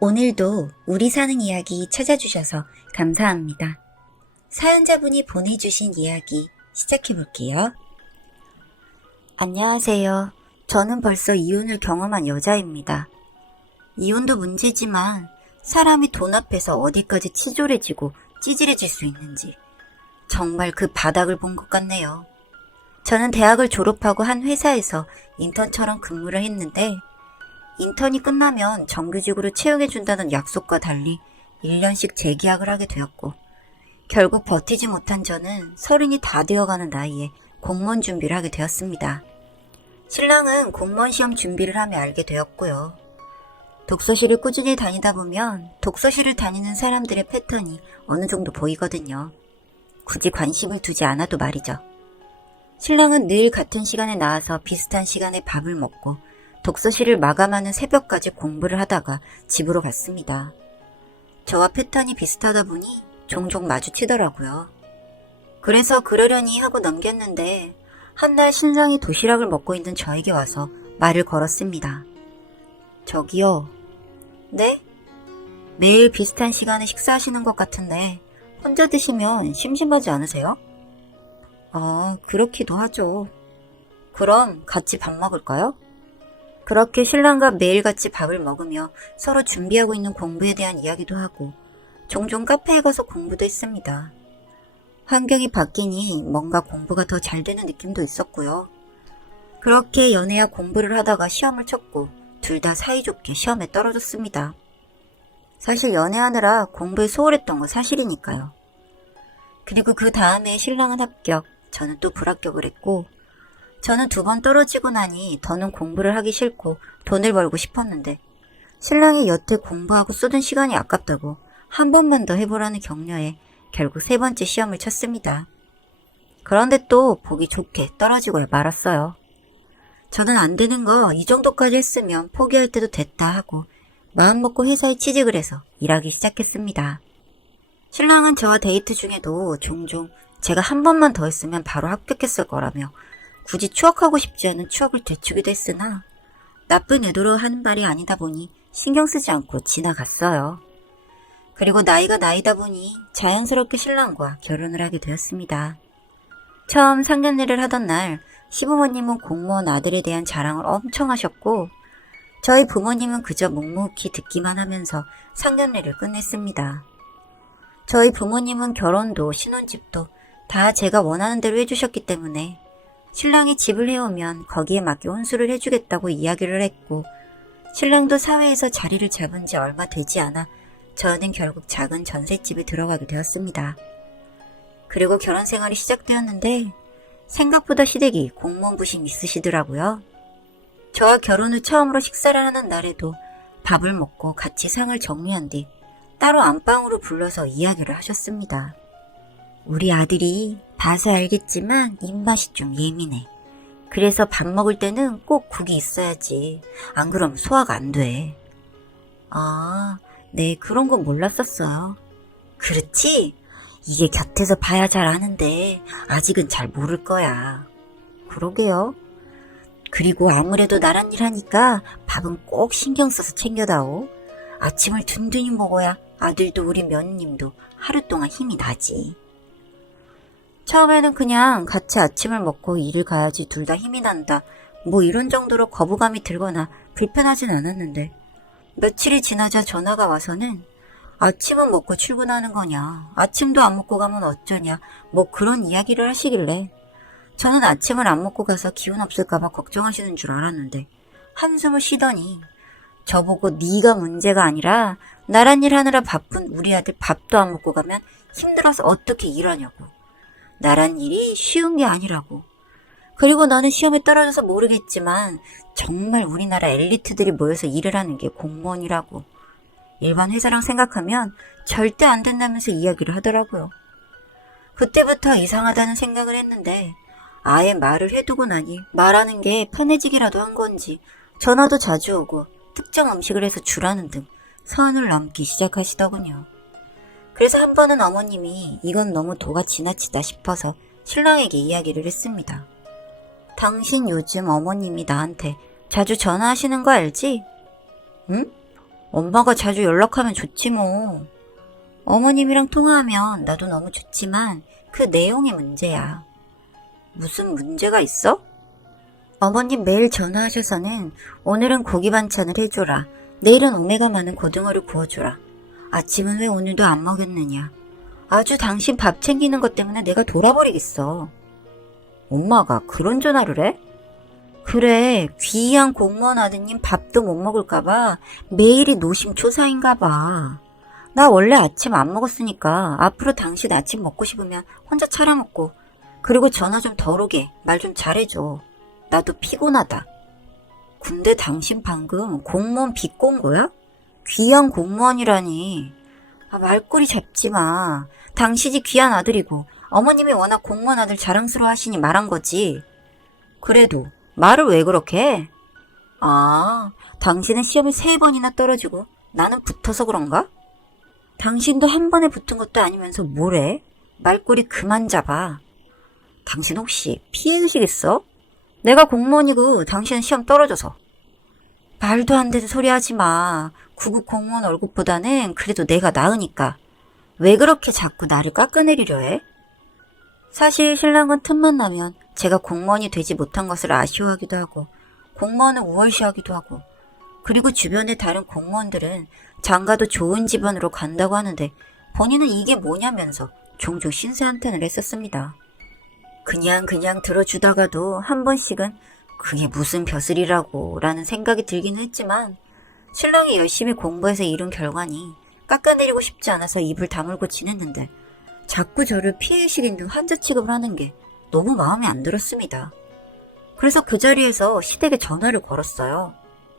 오늘도 우리 사는 이야기 찾아주셔서 감사합니다. 사연자분이 보내주신 이야기 시작해볼게요. 안녕하세요. 저는 벌써 이혼을 경험한 여자입니다. 이혼도 문제지만 사람이 돈 앞에서 어디까지 치졸해지고 찌질해질 수 있는지 정말 그 바닥을 본 것 같네요. 저는 대학을 졸업하고 한 회사에서 인턴처럼 근무를 했는데 인턴이 끝나면 정규직으로 채용해준다는 약속과 달리 1년씩 재계약을 하게 되었고 결국 버티지 못한 저는 30이 다 되어가는 나이에 공무원 준비를 하게 되었습니다. 신랑은 공무원 시험 준비를 하며 알게 되었고요. 독서실을 꾸준히 다니다 보면 독서실을 다니는 사람들의 패턴이 어느 정도 보이거든요. 굳이 관심을 두지 않아도 말이죠. 신랑은 늘 같은 시간에 나와서 비슷한 시간에 밥을 먹고 독서실을 마감하는 새벽까지 공부를 하다가 집으로 갔습니다. 저와 패턴이 비슷하다 보니 종종 마주치더라고요. 그래서 그러려니 하고 넘겼는데 한날 신랑이 도시락을 먹고 있는 저에게 와서 말을 걸었습니다. 저기요. 네? 매일 비슷한 시간에 식사하시는 것 같은데 혼자 드시면 심심하지 않으세요? 그렇기도 하죠. 그럼 같이 밥 먹을까요? 그렇게 신랑과 매일같이 밥을 먹으며 서로 준비하고 있는 공부에 대한 이야기도 하고 종종 카페에 가서 공부도 했습니다. 환경이 바뀌니 뭔가 공부가 더 잘 되는 느낌도 있었고요. 그렇게 연애와 공부를 하다가 시험을 쳤고 둘 다 사이좋게 시험에 떨어졌습니다. 사실 연애하느라 공부에 소홀했던 거 사실이니까요. 그리고 그 다음에 신랑은 합격, 저는 또 불합격을 했고 저는 2번 떨어지고 나니 더는 공부를 하기 싫고 돈을 벌고 싶었는데 신랑이 여태 공부하고 쏟은 시간이 아깝다고 한 번만 더 해보라는 격려에 결국 3번째 시험을 쳤습니다. 그런데 또 보기 좋게 떨어지고 말았어요. 저는 안 되는 거 이 정도까지 했으면 포기할 때도 됐다 하고 마음먹고 회사에 취직을 해서 일하기 시작했습니다. 신랑은 저와 데이트 중에도 종종 제가 한 번만 더 했으면 바로 합격했을 거라며 굳이 추억하고 싶지 않은 추억을 되추기도 했으나 나쁜 의도로 하는 말이 아니다 보니 신경 쓰지 않고 지나갔어요. 그리고 나이가 나이다 보니 자연스럽게 신랑과 결혼을 하게 되었습니다. 처음 상견례를 하던 날 시부모님은 공무원 아들에 대한 자랑을 엄청 하셨고 저희 부모님은 그저 묵묵히 듣기만 하면서 상견례를 끝냈습니다. 저희 부모님은 결혼도 신혼집도 다 제가 원하는 대로 해주셨기 때문에 신랑이 집을 해오면 거기에 맞게 혼수를 해주겠다고 이야기를 했고 신랑도 사회에서 자리를 잡은 지 얼마 되지 않아 저는 결국 작은 전셋집에 들어가게 되었습니다. 그리고 결혼 생활이 시작되었는데 생각보다 시댁이 공무원 부심이 있으시더라고요. 저와 결혼 후 처음으로 식사를 하는 날에도 밥을 먹고 같이 상을 정리한 뒤 따로 안방으로 불러서 이야기를 하셨습니다. 우리 아들이 봐서 알겠지만 입맛이 좀 예민해. 그래서 밥 먹을 때는 꼭 국이 있어야지. 안 그러면 소화가 안 돼. 네, 그런 건 몰랐었어요. 그렇지? 이게 곁에서 봐야 잘 아는데 아직은 잘 모를 거야. 그러게요. 그리고 아무래도 나란 일 하니까 밥은 꼭 신경 써서 챙겨다오. 아침을 든든히 먹어야 아들도 우리 며느님도 하루 동안 힘이 나지. 처음에는 그냥 같이 아침을 먹고 일을 가야지 둘 다 힘이 난다. 뭐 이런 정도로 거부감이 들거나 불편하진 않았는데 며칠이 지나자 전화가 와서는 아침은 먹고 출근하는 거냐, 아침도 안 먹고 가면 어쩌냐, 뭐 그런 이야기를 하시길래 저는 아침을 안 먹고 가서 기운 없을까봐 걱정하시는 줄 알았는데 한숨을 쉬더니 저보고 네가 문제가 아니라 나란 일 하느라 바쁜 우리 아들 밥도 안 먹고 가면 힘들어서 어떻게 일하냐고. 나란 일이 쉬운 게 아니라고. 그리고 너는 시험에 떨어져서 모르겠지만 정말 우리나라 엘리트들이 모여서 일을 하는 게 공무원이라고. 일반 회사랑 생각하면 절대 안 된다면서 이야기를 하더라고요. 그때부터 이상하다는 생각을 했는데 아예 말을 해두고 나니 말하는 게 편해지기라도 한 건지 전화도 자주 오고 특정 음식을 해서 주라는 등 선을 넘기 시작하시더군요. 그래서 한 번은 어머님이 이건 너무 도가 지나치다 싶어서 신랑에게 이야기를 했습니다. 당신 요즘 어머님이 나한테 자주 전화하시는 거 알지? 응? 엄마가 자주 연락하면 좋지 뭐. 어머님이랑 통화하면 나도 너무 좋지만 그 내용이 문제야. 무슨 문제가 있어? 어머님 매일 전화하셔서는 오늘은 고기 반찬을 해줘라. 내일은 오메가 많은 고등어를 구워줘라. 아침은 왜 오늘도 안 먹였느냐. 아주 당신 밥 챙기는 것 때문에 내가 돌아버리겠어. 엄마가 그런 전화를 해? 그래, 귀한 공무원 아드님 밥도 못 먹을까봐 매일이 노심초사인가봐. 나 원래 아침 안 먹었으니까 앞으로 당신 아침 먹고 싶으면 혼자 차려 먹고, 그리고 전화 좀 덜 오게 말 좀 잘해줘. 나도 피곤하다. 근데 당신 방금 공무원 비꼬 온 거야? 귀한 공무원이라니. 말꼬리 잡지 마. 당신이 귀한 아들이고 어머님이 워낙 공무원 아들 자랑스러워 하시니 말한 거지. 그래도 말을 왜 그렇게 해? 당신은 시험을 3번이나 떨어지고 나는 붙어서 그런가? 당신도 한 번에 붙은 것도 아니면서 뭐래? 말꼬리 그만 잡아. 당신 혹시 피해의식 있어? 내가 공무원이고 당신은 시험 떨어져서. 말도 안 되는 소리 하지 마. 구급 공무원 월급보다는 그래도 내가 나으니까. 왜 그렇게 자꾸 나를 깎아내리려 해? 사실 신랑은 틈만 나면 제가 공무원이 되지 못한 것을 아쉬워하기도 하고, 공무원을 우월시하기도 하고, 그리고 주변의 다른 공무원들은 장가도 좋은 집안으로 간다고 하는데 본인은 이게 뭐냐면서 종종 신세한탄을 했었습니다. 그냥 들어주다가도 한 번씩은 그게 무슨 벼슬이라고 라는 생각이 들기는 했지만, 신랑이 열심히 공부해서 이룬 결과니 깎아내리고 싶지 않아서 입을 다물고 지냈는데 자꾸 저를 피해의식 있는 환자 취급을 하는 게 너무 마음에 안 들었습니다. 그래서 그 자리에서 시댁에 전화를 걸었어요.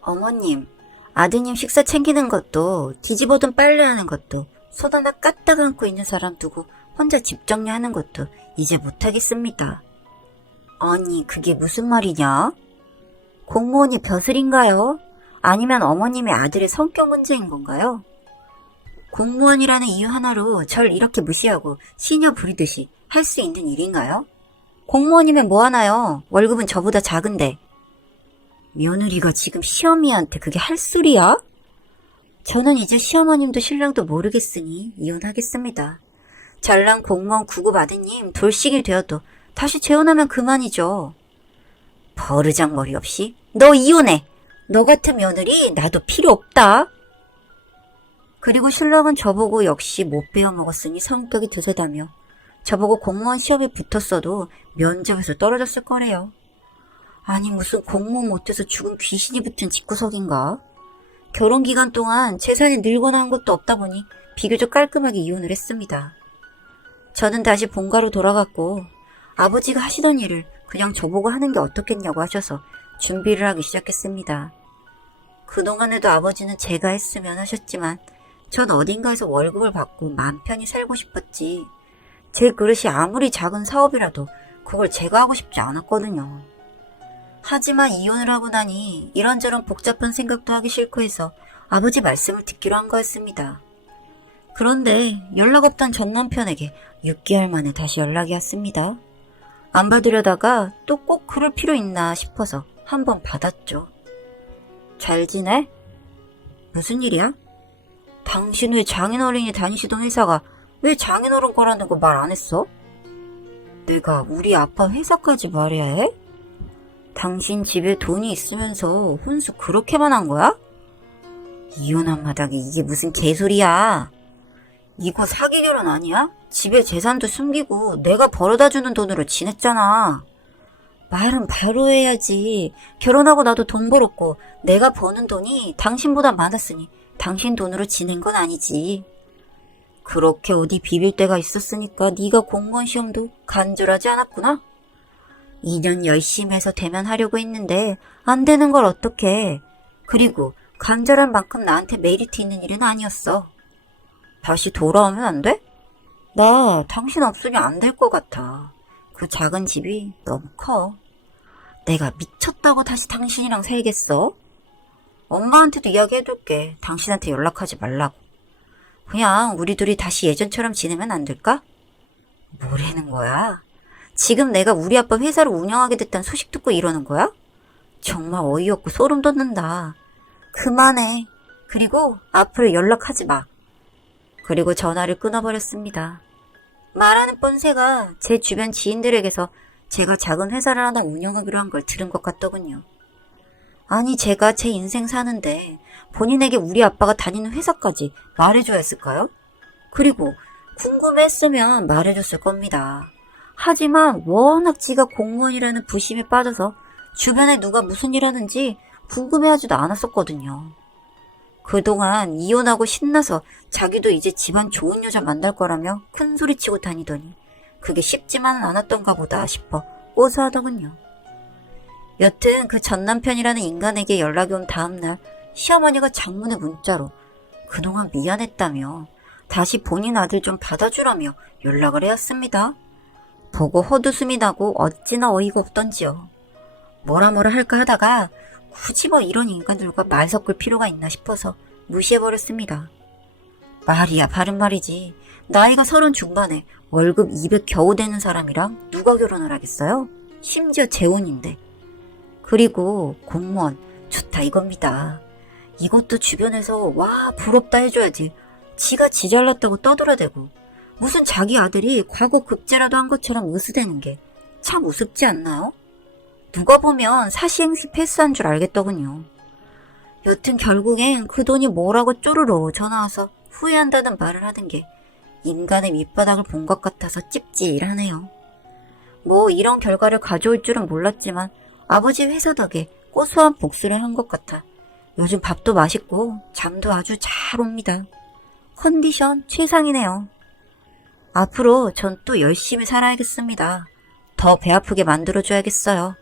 어머님, 아드님 식사 챙기는 것도 뒤집어둔 빨래하는 것도 손 하나 까딱 안고 있는 사람 두고 혼자 집 정리하는 것도 이제 못하겠습니다. 아니, 그게 무슨 말이냐? 공무원이 벼슬인가요? 아니면 어머님의 아들의 성격 문제인 건가요? 공무원이라는 이유 하나로 절 이렇게 무시하고 시녀 부리듯이 할 수 있는 일인가요? 공무원이면 뭐하나요? 월급은 저보다 작은데. 며느리가 지금 시어미한테 그게 할 소리야? 저는 이제 시어머님도 신랑도 모르겠으니 이혼하겠습니다. 잘난 공무원 구급 아드님 돌싱이 되어도 다시 재혼하면 그만이죠. 버르장머리 없이 너 이혼해. 너 같은 며느리 나도 필요 없다. 그리고 신랑은 저보고 역시 못 배워먹었으니 성격이 드세다며 저보고 공무원 시험에 붙었어도 면접에서 떨어졌을 거래요. 아니, 무슨 공무원 못해서 죽은 귀신이 붙은 집구석인가? 결혼 기간 동안 재산이 늘거나 한 것도 없다 보니 비교적 깔끔하게 이혼을 했습니다. 저는 다시 본가로 돌아갔고 아버지가 하시던 일을 그냥 저보고 하는 게 어떻겠냐고 하셔서 준비를 하기 시작했습니다. 그동안에도 아버지는 제가 했으면 하셨지만 전 어딘가에서 월급을 받고 마음 편히 살고 싶었지, 제 그릇이 아무리 작은 사업이라도 그걸 제가 하고 싶지 않았거든요. 하지만 이혼을 하고 나니 이런저런 복잡한 생각도 하기 싫고 해서 아버지 말씀을 듣기로 한 거였습니다. 그런데 연락 없던 전 남편에게 6개월 만에 다시 연락이 왔습니다. 안 받으려다가 또 꼭 그럴 필요 있나 싶어서 한번 받았죠. 잘 지내? 무슨 일이야? 당신 왜 장인어른이 다니시던 회사가 왜 장인어른 거라는 거 말 안 했어? 내가 우리 아빠 회사까지 말해야 해? 당신 집에 돈이 있으면서 혼수 그렇게만 한 거야? 이혼한 마당에 이게 무슨 개소리야. 이거 사기 결혼 아니야? 집에 재산도 숨기고 내가 벌어다 주는 돈으로 지냈잖아. 말은 바로 해야지. 결혼하고 나도 돈 벌었고 내가 버는 돈이 당신보다 많았으니 당신 돈으로 지낸 건 아니지. 그렇게 어디 비빌 때가 있었으니까 네가 공무원 시험도 간절하지 않았구나. 2년 열심히 해서 대면하려고 했는데 안 되는 걸 어떡해. 그리고 간절한 만큼 나한테 메리트 있는 일은 아니었어. 다시 돌아오면 안 돼? 나 당신 없으니 안 될 것 같아. 그 작은 집이 너무 커. 내가 미쳤다고 다시 당신이랑 살겠어? 엄마한테도 이야기해둘게. 당신한테 연락하지 말라고. 그냥 우리 둘이 다시 예전처럼 지내면 안 될까? 뭐라는 거야? 지금 내가 우리 아빠 회사를 운영하게 됐다는 소식 듣고 이러는 거야? 정말 어이없고 소름 돋는다. 그만해. 그리고 앞으로 연락하지 마. 그리고 전화를 끊어버렸습니다. 말하는 뻔세가 제 주변 지인들에게서 제가 작은 회사를 하나 운영하기로 한 걸 들은 것 같더군요. 아니, 제가 제 인생 사는데 본인에게 우리 아빠가 다니는 회사까지 말해줘야 했을까요? 그리고 궁금했으면 말해줬을 겁니다. 하지만 워낙 지가 공무원이라는 부심에 빠져서 주변에 누가 무슨 일 하는지 궁금해하지도 않았었거든요. 그동안 이혼하고 신나서 자기도 이제 집안 좋은 여자 만날 거라며 큰소리치고 다니더니 그게 쉽지만은 않았던가 보다 싶어 고소하더군요. 여튼 그 전남편이라는 인간에게 연락이 온 다음날 시어머니가 장문의 문자로 그동안 미안했다며 다시 본인 아들 좀 받아주라며 연락을 해왔습니다. 보고 헛웃음이 나고 어찌나 어이가 없던지요. 뭐라 할까 하다가 굳이 이런 인간들과 말 섞을 필요가 있나 싶어서 무시해버렸습니다. 말이야 바른 말이지. 나이가 30 중반에 월급 200 겨우 되는 사람이랑 누가 결혼을 하겠어요? 심지어 재혼인데. 그리고 공무원 좋다 이겁니다. 이것도 주변에서 와 부럽다 해줘야지. 지가 지 잘났다고 떠들어대고 무슨 자기 아들이 과거 급제라도 한 것처럼 으스대는 게 참 우습지 않나요? 누가 보면 사시행시 패스한 줄 알겠더군요. 여튼 결국엔 그 돈이 뭐라고 쪼르르 전화와서 후회한다는 말을 하는 게 인간의 밑바닥을 본 것 같아서 찝찝하네요. 이런 결과를 가져올 줄은 몰랐지만 아버지 회사 덕에 고소한 복수를 한 것 같아 요즘 밥도 맛있고 잠도 아주 잘 옵니다. 컨디션 최상이네요. 앞으로 전 또 열심히 살아야겠습니다. 더 배 아프게 만들어줘야겠어요.